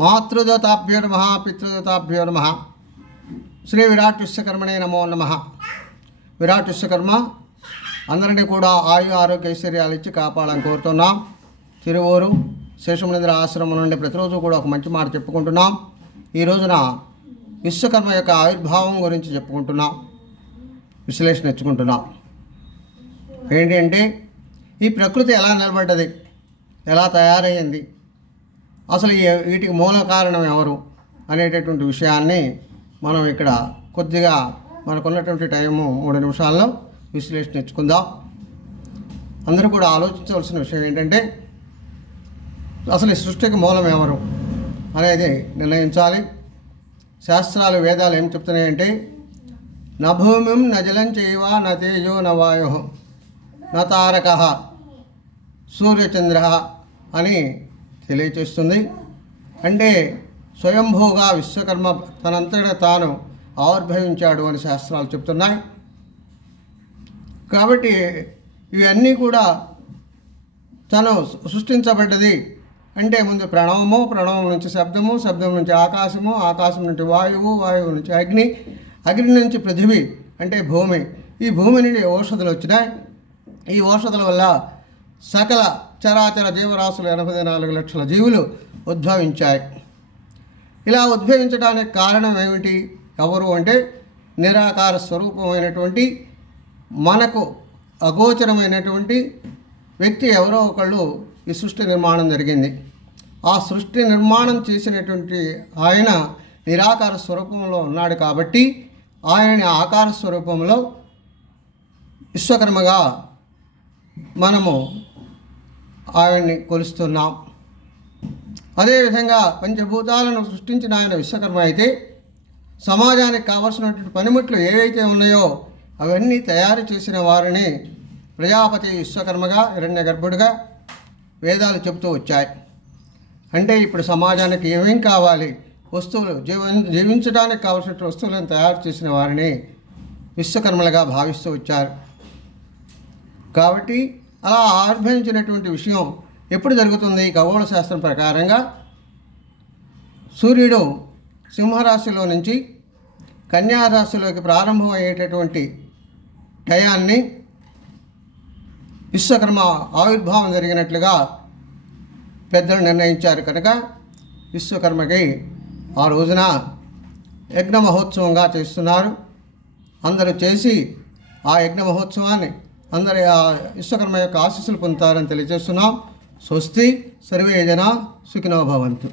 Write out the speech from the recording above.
మాతృదూతాభ్యో నమః పితృదూతాభ్యో నమః. శ్రీ విరాట్ విశ్వకర్మణే నమో నమః. విరాట్ విశ్వకర్మ అందరినీ కూడా ఆయు ఆరోగ్య ఐశ్వర్యాలు ఇచ్చి కాపాడాలని కోరుతున్నాం. తిరువూరు శేషమునింద్ర ఆశ్రమం నుండి ప్రతిరోజు కూడా ఒక మంచి మాట చెప్పుకుంటున్నాం. ఈ రోజున విశ్వకర్మ యొక్క ఆవిర్భావం గురించి చెప్పుకుంటున్నాం, విశ్లేషణ ఇచ్చుకుంటున్నాం. ఏంటంటే ఈ ప్రకృతి ఎలా నిలబడ్డది, ఎలా తయారయ్యింది, అసలు వీటికి మూల కారణం ఎవరు అనేటటువంటి విషయాన్ని మనం ఇక్కడ కొద్దిగా మనకున్నటువంటి టైము 3 నిమిషాల్లో విశ్లేషణ ఇచ్చుకుందాం. అందరూ కూడా ఆలోచించవలసిన విషయం ఏంటంటే అసలు ఈ సృష్టికి మూలం ఎవరు అనేది నిర్ణయించాలి. శాస్త్రాలు వేదాలు ఏం చెప్తున్నాయంటే న భూమిం న జలం చైవ న తేజో న వాయు న తారక సూర్యచంద్ర అని తెలియచేస్తుంది. అంటే స్వయంభూగా విశ్వకర్మ తనంతట తాను ఆవిర్భవించాడు అని శాస్త్రాలు చెప్తున్నాయి. కాబట్టి ఇవన్నీ కూడా తను సృష్టించబడ్డది. అంటే ముందు ప్రణవము, ప్రణవం నుంచి శబ్దము, శబ్దం నుంచి ఆకాశము, ఆకాశం నుంచి వాయువు, వాయువు నుంచి అగ్ని, అగ్ని నుంచి పృథివీ అంటే భూమి. ఈ భూమి నుండి ఔషధులు వచ్చినాయి. ఈ ఔషధుల వల్ల సకల చరాచర జీవరాశులు 84 లక్షల జీవులు ఉద్భవించాయి. ఇలా ఉద్భవించడానికి కారణం ఏమిటి, ఎవరు అంటే నిరాకార స్వరూపమైనటువంటి మనకు అగోచరమైనటువంటి వ్యక్తి ఎవరో ఒకళ్ళు ఈ సృష్టి నిర్మాణం జరిగింది. ఆ సృష్టి నిర్మాణం చేసినటువంటి ఆయన నిరాకార స్వరూపంలో ఉన్నాడు కాబట్టి ఆయనని ఆకార స్వరూపంలో విశ్వకర్మగా మనము ఆయన్ని కొలుస్తున్నాం. అదేవిధంగా పంచభూతాలను సృష్టించిన ఆయన విశ్వకర్మ అయితే సమాజానికి కావలసినటువంటి పనిముట్లు ఏవైతే ఉన్నాయో అవన్నీ తయారు చేసిన వారిని ప్రజాపతి విశ్వకర్మగా హిరణ్యగర్భుడిగా వేదాలు చెబుతూ వచ్చాయి. అంటే ఇప్పుడు సమాజానికి ఏమేం కావాలి, వస్తువులు జీవించడానికి కావలసిన వస్తువులను తయారు చేసిన వారిని విశ్వకర్మలుగా భావిస్తూ వచ్చారు. కాబట్టి అలా ఆవిర్భవించినటువంటి విషయం ఎప్పుడు జరుగుతుంది? ఖగోళ శాస్త్రం ప్రకారంగా సూర్యుడు సింహరాశిలో నుంచి కన్యారాశిలోకి ప్రారంభమయ్యేటటువంటి టయాన్ని విశ్వకర్మ ఆవిర్భావం జరిగినట్లుగా పెద్దలు నిర్ణయించారు. కనుక విశ్వకర్మకి ఆ రోజున యజ్ఞ మహోత్సవంగా చేస్తున్నారు. అందరూ చేసి ఆ యజ్ఞ మహోత్సవాన్ని అందరి ఆ విశ్వకర్మ యొక్క ఆశీస్సులు పొందుతారని తెలియజేస్తున్నాం. స్వస్తి సర్వే జనా సుఖినో భవంతు.